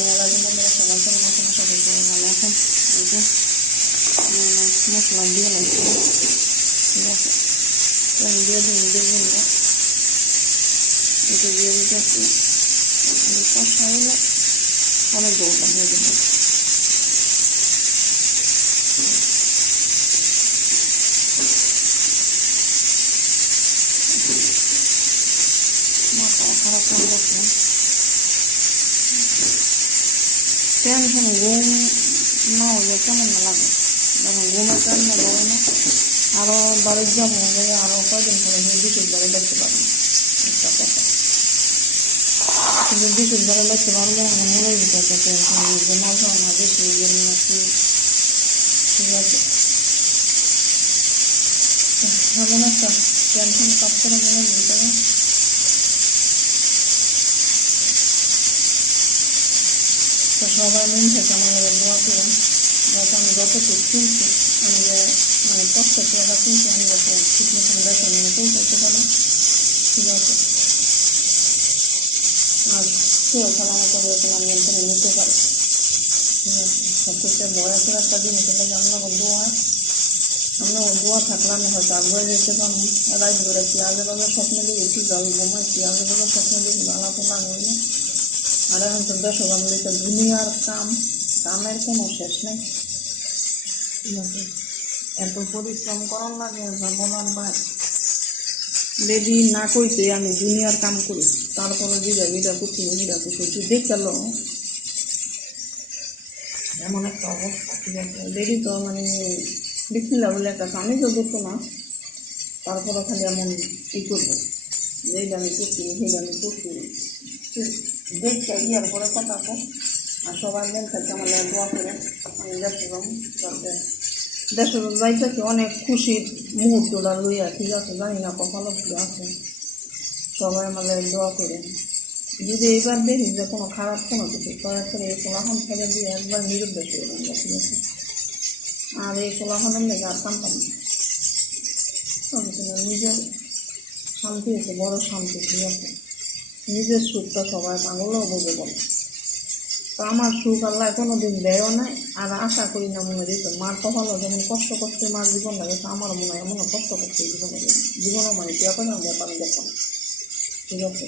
মেলা দিন মেলা সবাই কেমন আছেন আশা করি ভালো মশলা দিয়ে লাগছে ঠিক আছে দেবো মাথা খারাপ হয়ে গেছে টেনশন ঘুম না হলে কেমন না লাগে যখন ঘুমের টাইম না লাগে না আরও বাড়ির যাব গিয়ে আরও কয়দিন পরে বিশুর বাড়ি দেখতে পারব একটা কথা কিন্তু বাড়ি দেখতে পারব আমার মনের ভিতরে টেনশন ঘুমাও হয় না বেশি গেল নাকি ঠিক আছে এমন একটা টেনশন কাজ করে মনের ভিতরে সবাই মিল থেকে আমার লাগে দোয়া করুন, যাতে আমি যতটুকু চিনছি আমি যে মানে কষ্ট করে চিনছি আমি যাতে ঠিক মতন দেশে নিয়ে পৌঁছাতে পারি। ঠিক আছে? আর কেউ সালামত করে এখন আমি এখানে নিতে পারি। ঠিক আছে? সবথেকে বয়সের একটা জিনিস, এটা যে আমরা দোয়া? আমরা দোয়া থাকলে আমি হয়তো আগ্রহ যেতে পারব। রাত কি আগে বাগে স্বপ্ন দেখেছি জল ঘুমাই কি আগে বাগে স্বপ্ন দেখি? ভালো তো না। আর এখন তো দেশ বাংলাতে দুনিয়ার কাম কামের কোনো শেষ নেই। এত পরিশ্রম করার লাগে বলার বাদ লেডি না কইতে আমি দুনিয়ার কাম করি তারপরে দিদা বিদা করছি বিদা করছি তুই দেখতে লো এমন একটা অবস্থা ঠিক আছে। লেডি তো মানে বিসমিল্লা বলে একটা কামই তো ধরতো না তারপরে খালি এমন ই করবে? এই আমি করছি সেই আমি করছি। দেখতে ইয়ার পরে কথা আর সবাই মেন থাকে আমার দোয়া করে, আমি দেশে যাব যাতে দেশে যাইতেছি অনেক খুশির মুহূর্তটা লইয়া ঠিক আছে? জানি না কপালত কি আছে। সবাই আমাদের দোয়া করে। যদি এইবার দেখি যে কোনো খারাপ কোনো কিছু করার করে এই কোলাহন ফেলে দিয়ে একবার নিরুদ্দেশ হয়ে যাব, ঠিক আছে? আর এই কোলাহনের লেগে আর কামতাম না। নিজের শান্তি আছে, বড় শান্তি, ঠিক আছে? নিজের সুখটা সবাই পাগলও বোঝে বলে তো আমার সুখ আল্লাহ কোনো দিন দেয়ও নাই, আর আশা করি না মনে দিত মার কপালও যেমন কষ্ট করতে মার জীবন লাগে, তো আমার মনে হয় এমনও কষ্ট করতে জীবনে জীবনও মানে কি, এখন মোকান দেখো ঠিক আছে?